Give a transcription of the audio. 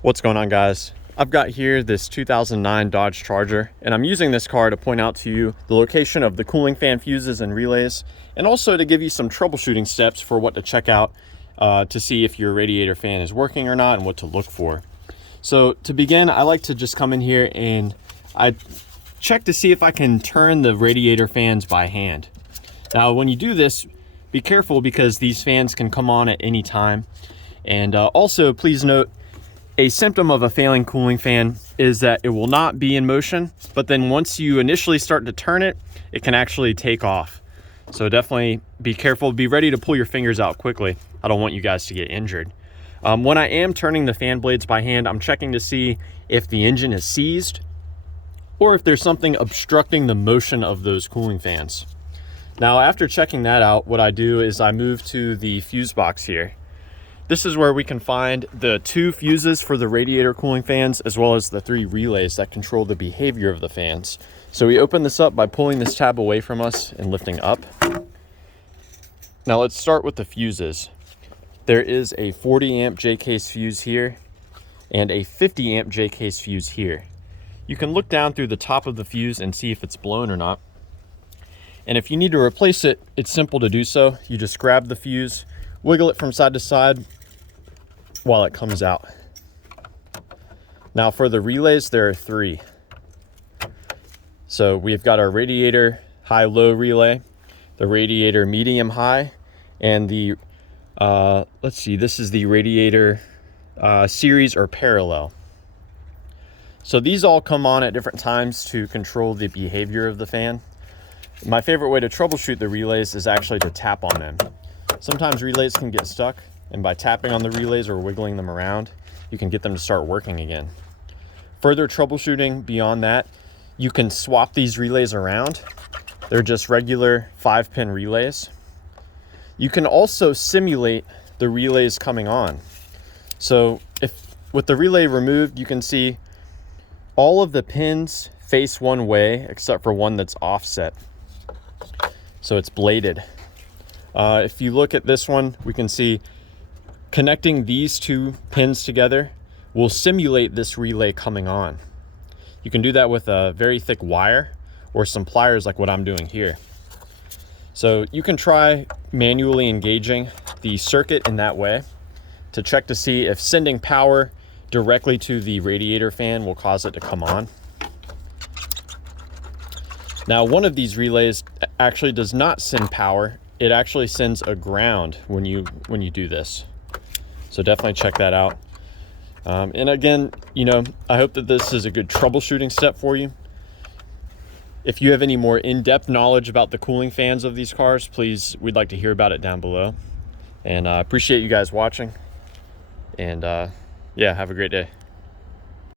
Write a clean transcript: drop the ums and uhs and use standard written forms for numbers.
What's going on, guys? I've got here this 2009 Dodge Charger, and I'm using this car to point out to you the location of the cooling fan fuses and relays, and also to give you some troubleshooting steps for what to check out to see if your radiator fan is working or not and what to look for. So to begin, I like to just come in here and I check to see if I can turn the radiator fans by hand. Now, when you do this, be careful because these fans can come on at any time. And also, please note, a symptom of a failing cooling fan is that it will not be in motion, but then once you initially start to turn it, it can actually take off. So definitely be careful, be ready to pull your fingers out quickly. I don't want you guys to get injured. When I am turning the fan blades by hand, I'm checking to see if the engine is seized or if there's something obstructing the motion of those cooling fans. Now, after checking that out, what I do is I move to the fuse box here. This is where we can find the 2 fuses for the radiator cooling fans, as well as the 3 relays that control the behavior of the fans. So we open this up by pulling this tab away from us and lifting up. Now let's start with the fuses. There is a 40 amp J-case fuse here and a 50 amp J-case fuse here. You can look down through the top of the fuse and see if it's blown or not. And if you need to replace it, it's simple to do so. You just grab the fuse, wiggle it from side to side while it comes out. Now for the relays, there are 3. So we've got our radiator high-low relay, the radiator medium-high, and the, this is the radiator series or parallel. So these all come on at different times to control the behavior of the fan. My favorite way to troubleshoot the relays is actually to tap on them. Sometimes relays can get stuck, and by tapping on the relays or wiggling them around, you can get them to start working again. Further troubleshooting beyond that, you can swap these relays around. They're just regular 5-pin relays. You can also simulate the relays coming on. So if with the relay removed, you can see all of the pins face one way except for one that's offset. So it's bladed. If you look at this one, we can see connecting these 2 pins together will simulate this relay coming on. You can do that with a very thick wire or some pliers like what I'm doing here. So you can try manually engaging the circuit in that way to check to see if sending power directly to the radiator fan will cause it to come on. Now, one of these relays actually does not send power. It actually sends a ground when you do this. So definitely check that out. And again, I hope that this is a good troubleshooting step for you. If you have any more in-depth knowledge about the cooling fans of these cars, please, we'd like to hear about it down below. And I appreciate you guys watching. And yeah, have a great day.